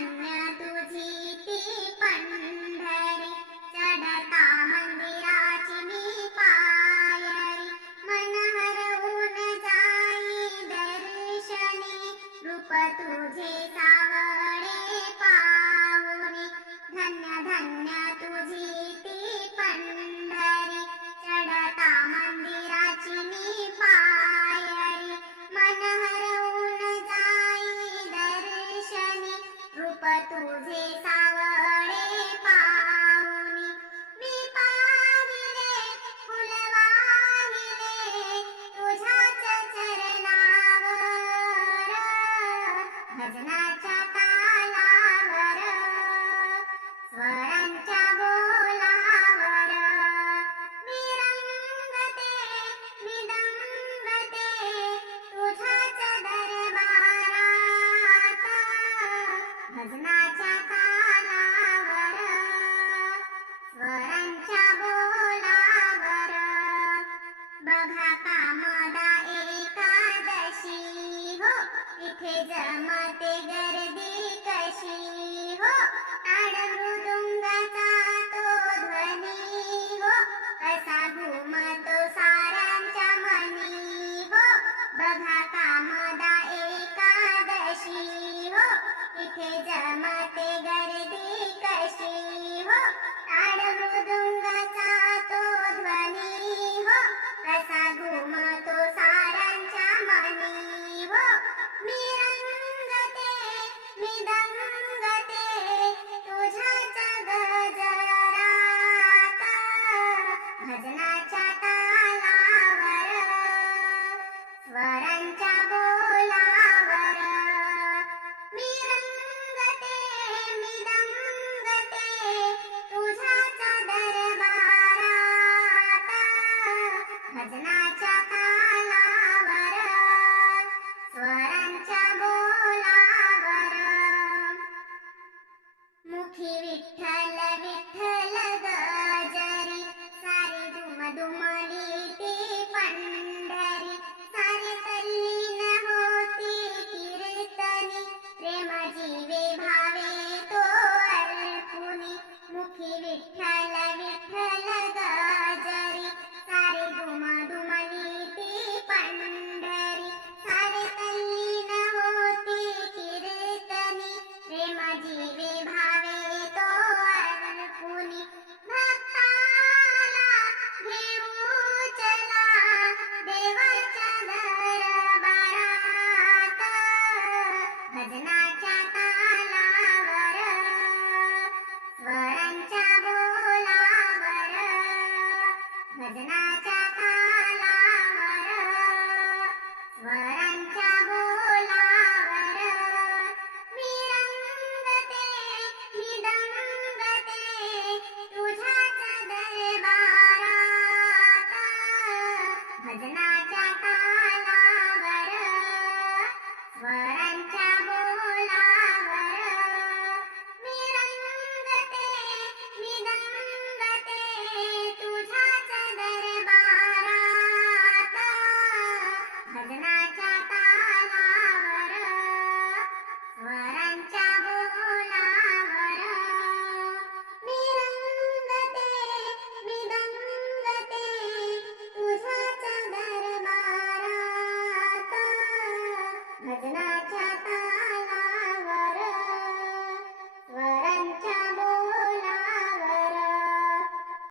one. बघा कामदा एकादशी हो. इथे जमते गर्दी कशी हो. आडमृदुंगाचा तो ध्वनी हो. असा घुमतो साऱ्यांच्या मनी हो. बघा कामदा एकादशी हो. इथे जमते गर्दी कशी हो. Wow.